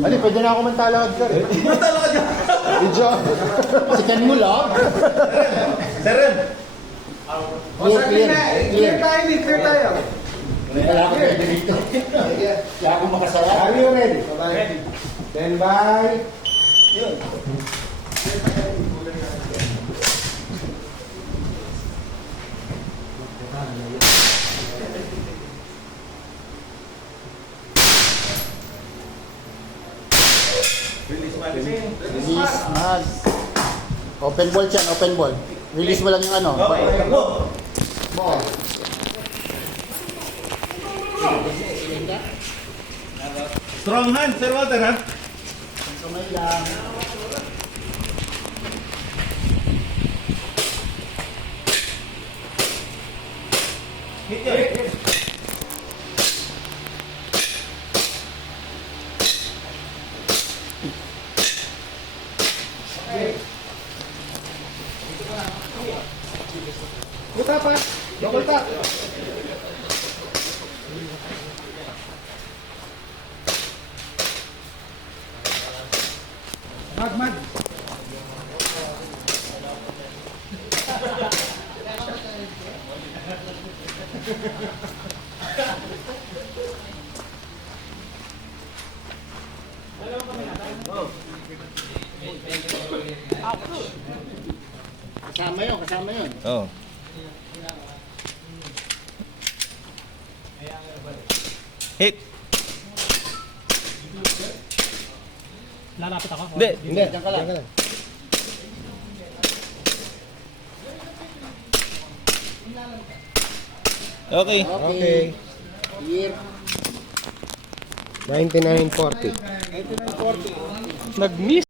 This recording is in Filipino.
Ano, pwede na ako mantalakad ka rin. Mantalakad ka! Video. Si Ken mo lang. Seren! Clear tayo. Wala ako pwede dito. Kaya ako makasaya. Are you ready? Ready. Stand by. Yun. Release mag. Open ball yan, open ball. Release mo lang yung ano. Okay, go! Ball. Strong hand, Sir Walter, ha? Kamay lang. Hit yun. Buka pa. Double tap. Mag. Kasama yun. Oh. Hit. Lalapit ako? Hindi. Diyan ka lang. Okay. Okay. Year. 9940. 1940. Nag-miss.